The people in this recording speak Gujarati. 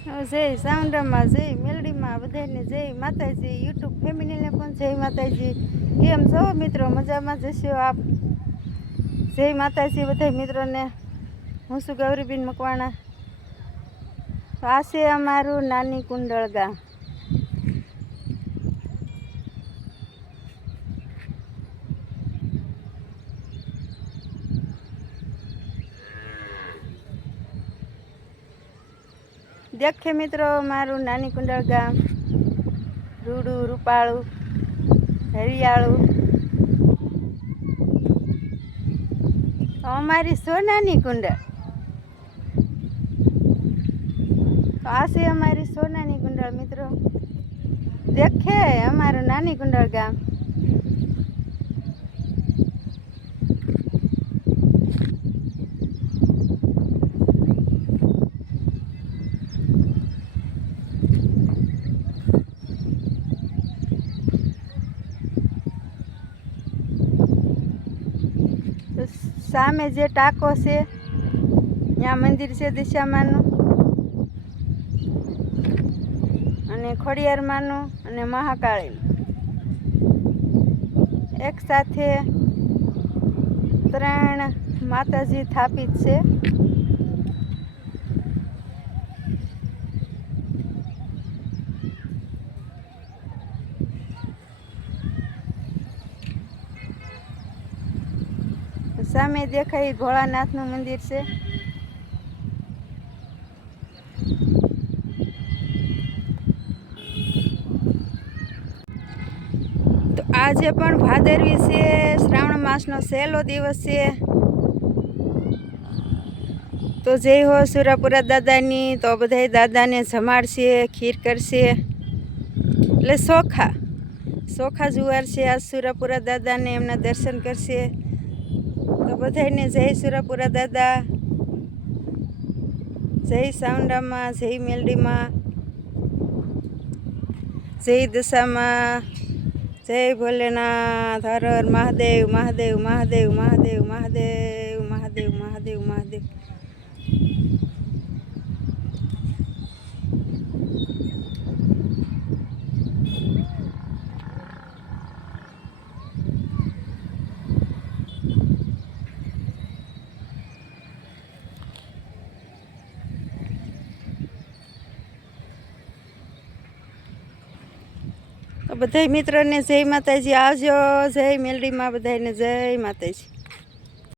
જય સાઉન્ડમાં જય મેલડીમાં બધાને જય માતાજી, યુટ્યુબ ફેમિલીને પણ જય માતાજી. કેમ છો મિત્રો? મજામાં જશો આપ? જય માતાજી બધા મિત્રોને. હું છું ગૌરીબેન મકવાણા. આ છે અમારું નાની કુંડળ ગામ દેખે મિત્રો, મારું નાની કુંડળ ગામ. રૂડું, રૂપાળું, હરિયાળું. અમારી સોનાની કુંડળ. તો આ છે અમારી સોનાની કુંડળ મિત્રો. દેખે અમારું નાની કુંડળ ગામ તો સામે જે ટાંકો છે, ત્યાં મંદિર છે દિશામાનું. અને ખોડિયારમાનું અને મહાકાળી. એક સાથે ત્રણ માતાજી સ્થાપિત છે. સામે દેખાય ભોળાનાથનું મંદિર છે. તો આજે પણ ભાદરવી છે, શ્રાવણ માસનો સહેલો દિવસ છે. તો જય હો સુરાપુરા દાદાની, તો બધાય દાદાને જમાડશે, ખીર કરશે. એટલે સોખા સોખા જુવાર છે આ સુરાપુરા દાદાને એમના દર્શન કરશે. તો બધાને જય સુરાપુરા દાદા. જય સાઉન્ડામાં જય મેલડીમાં, જય દશામાં, જય ભોલેનાથ, હર હર મહાદેવ મહાદેવ મહાદેવ મહાદેવ મહાદેવ મહાદેવ મહાદેવ મહાદેવ. બધા મિત્રોને જય માતાજી. આવજો જય મેલડીમાં બધાને જય માતાજી.